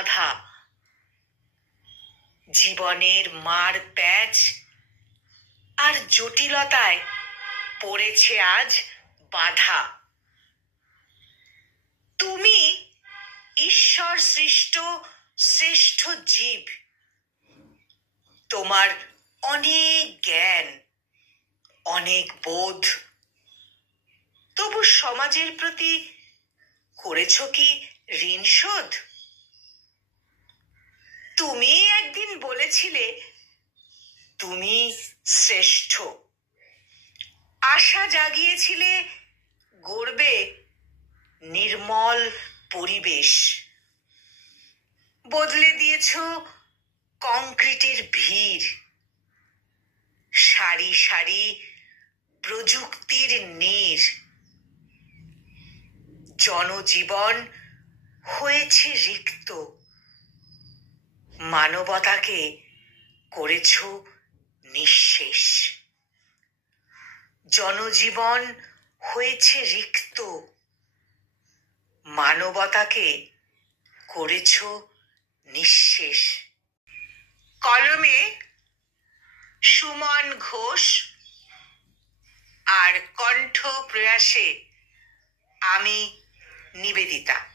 বাঁধা। জীবনের মার প্যাচ আর জটিলতায় পড়েছে আজ বাধা। তুমি ঈশ্বর সৃষ্ট শ্রেষ্ঠ জীব। তোমার অনেক জ্ঞান, অনেক বোধ। তবু সমাজের প্রতি করেছ কি ঋণ শোধ? তুমি একদিন বলেছিলে তুমি শ্রেষ্ঠ। আশা জাগিয়েছিলে গড়বে নির্মল পরিবেশ। বদলে দিয়েছ কংক্রিটের ভিড়, সারি সারি প্রযুক্তির নীড়। জনজীবন হয়েছে রিক্ত, মানবতাকে করেছ নিঃশেষ। জনজীবন হয়েছে রিক্ত, মানবতাকে করেছ নিঃশেষ। কলমে সুমন ঘোষ আর কণ্ঠ প্রয়াসে আমি নিবেদিতা।